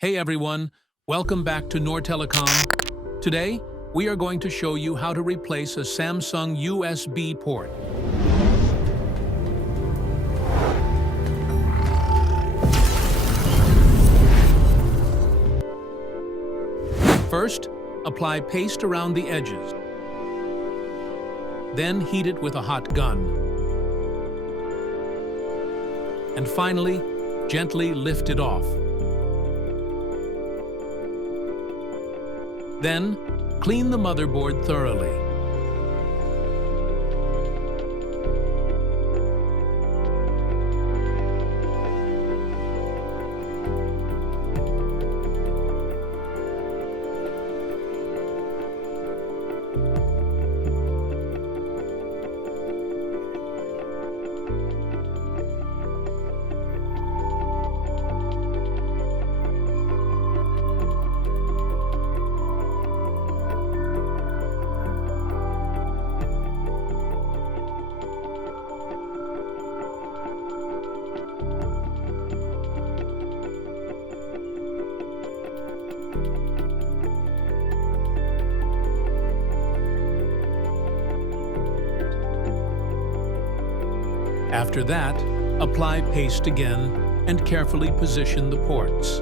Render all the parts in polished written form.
Hey everyone, welcome back to Telecom. Today, we are going to show you how to replace a Samsung USB port. First, apply paste around the edges. Then heat it with a hot gun. And finally, gently lift it off. Then, clean the motherboard thoroughly. After that, apply paste again and carefully position the ports.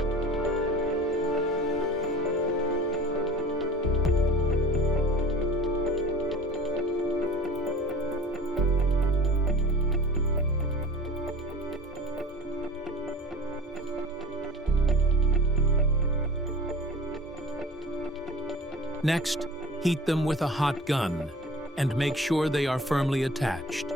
Next, heat them with a hot gun and make sure they are firmly attached.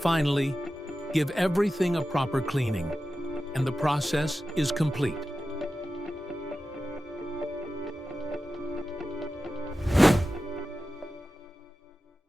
Finally, give everything a proper cleaning, and the process is complete.